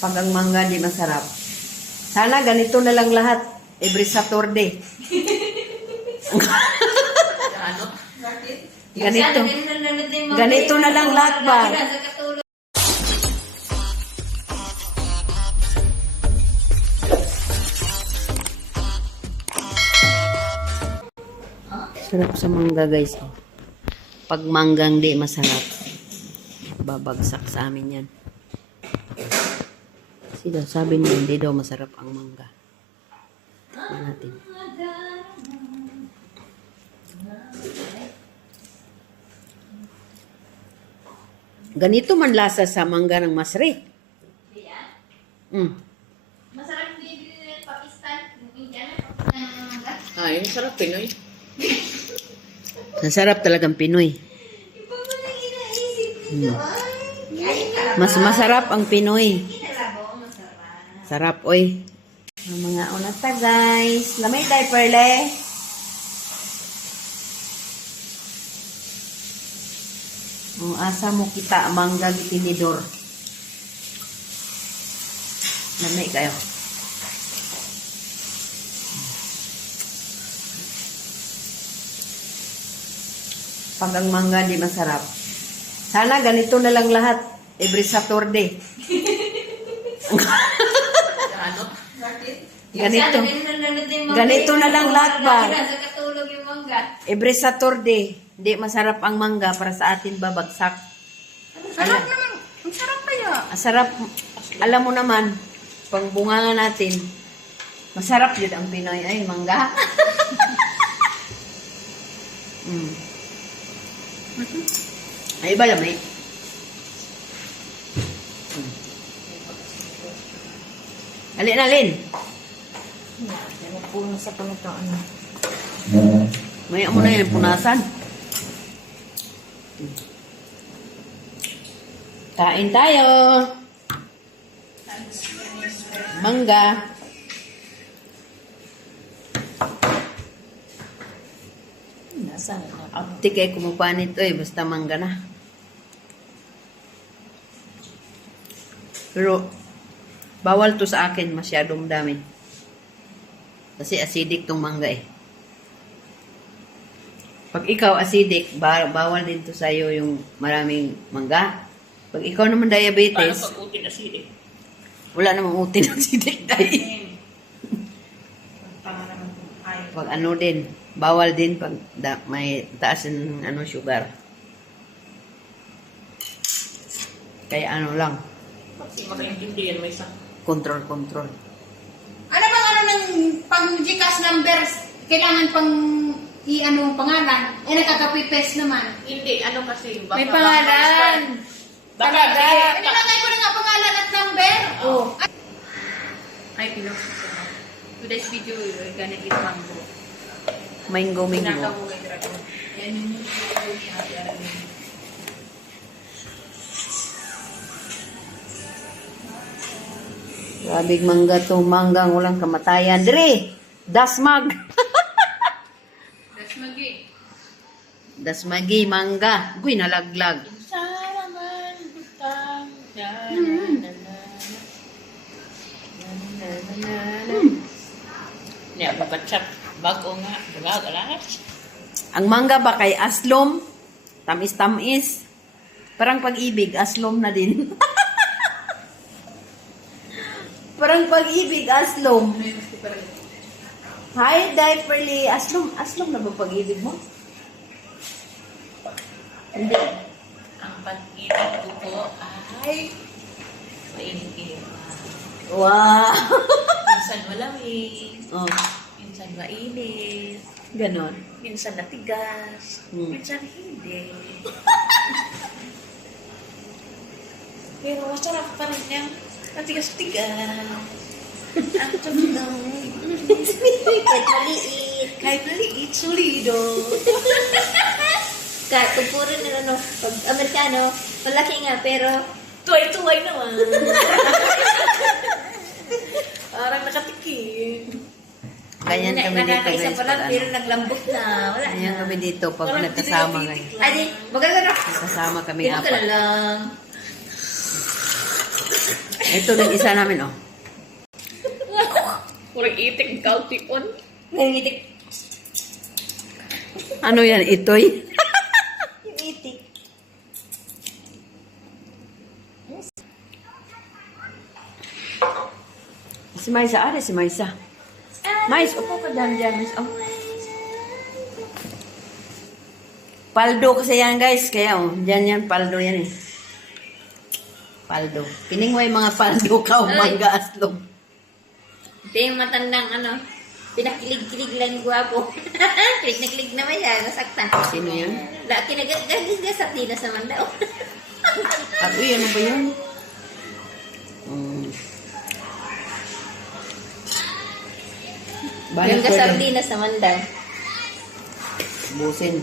Pag ang mangga di masarap. Sana ganito na lang lahat. Every Saturday. Ano? Ganito. Ganito na lang lahat ba? Sarap sa mangga guys. Pag manggang di masarap, babagsak sa amin yan. Kasi daw, sabi niya hindi daw masarap ang mangga. Tignan natin. Ganito man lasa sa mangga ng masri. Masarap din yung Pakistan. Yun sarap Pinoy. Masarap talagang Pinoy. Mas masarap ang Pinoy. Sarap, oy. Ang mga unata, guys. Lamay diaper, le. Ang asa mo kita, mangga tinidor. Lamay kayo. Pag ang mangga di masarap. Sana ganito na lang lahat. Every Saturday. Ano? Ganito. Ganito na lang lahat ba? Katulog yung mangga. Every Saturday. Di masarap ang mangga para sa atin babagsak. Sarap naman. Ang sarap kaya. Masarap. Alam mo naman, pangbungangan natin, masarap yun ang Pinoy. Ay, mangga. Ay, iba lang, mate. Alin, alin. Puno sa pangitoon. Maya mo na yan, punasan. Kain tayo. Mangga. Nasaan na? Aptik ay kumupanit to eh, basta mangga na. Pero, bawal to sa akin, masyadong dami. Kasi acidic tong mangga eh. Pag ikaw acidic, bawal din to sa'yo yung maraming mangga. Pag ikaw naman Paano diabetes, pag utin na sili? wala namang utin acidic dahil. Pag ano din, bawal din pag may taas ng sugar. Kaya ano lang, Kasi makaintindihan may isa. control. Ano bang ano ng pang GCash numbers? Kailangan pang i-ano pangalan? Eh nakaka-paste naman. Hindi, ano kasi. May pangalan. Baka, Talaga. Nilagay ko na nga pangalan at number. Oh. Ay, pinost ko na. Today's video, ganit ito mango. Mango. Pinakahugay dragon. Yan yung video ni Ate Aralyn. Grabing mangga to, manggang walang kamatayan. Dre, dasmag. That's magi. Dasmagi, mangga. Guy, nalaglag. Salaman, butang. Niya, babatsak. Bago nga. Alas. Ang mangga ba kay aslom? Tamis-tamis. Parang pag-ibig, aslom na din. Parang pag-ibig, aslom. Hi, Diaperly. Aslom na ba pag-ibig mo? Hindi. Ang pag-ibig ko po ay mainit. Wow. Minsan malamig. Oh, Minsan mainit. ganon. Minsan natigas. Minsan hindi. Pero masarap pa rin yung natigas-tigas. Ang tumulong. Kahit maliit. Kahit maliit, solido. Kahit puro na ano, pag Amerikano, malaki nga pero Tuway-tuway naman. Parang nakatikim. Ganyan kami dito nakakaisa guys. pa lang Pag, pero ano, naglambot na. Wala ganyan na. kami dito pag Parang nagkasama tinititik ngayon. lang. Adi, magagano. Nagkasama kami Dito ka na apat. lang. Ito din isa namin, oh. Kurang itik, kauti on. Nangitik. Ano yan? Itoy? Yung itik. Si Maisa, si Maisa. Mais, upo ka dyan, Mais. Oh. Paldo kasi yan, guys. Kaya, oh, dyan yan, paldo yan eh. Paldo. Piningway mga paldo ka, mangga aslog. Ito yung matandang ano, pinakilig-kilig lang yung gwapo. Kilig na kilig naman yan, nasaktan. Sino yan? Kinagagas sa tinas naman daw. At uy, ano ba yun? Yung gasardinas naman daw. Busin.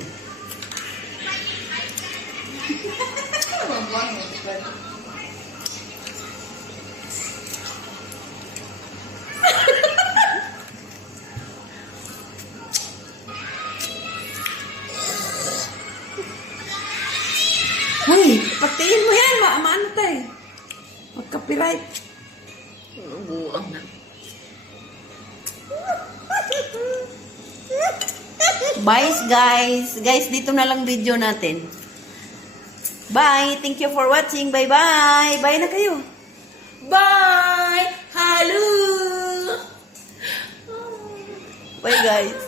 Hoy, patiin mo yan. Maano tayo? Mag-copyright. Buang na. Bye, guys. Guys, dito na lang video natin. Bye. Thank you for watching. Bye-bye. Bye na kayo. Bye! Hello! Bye, guys.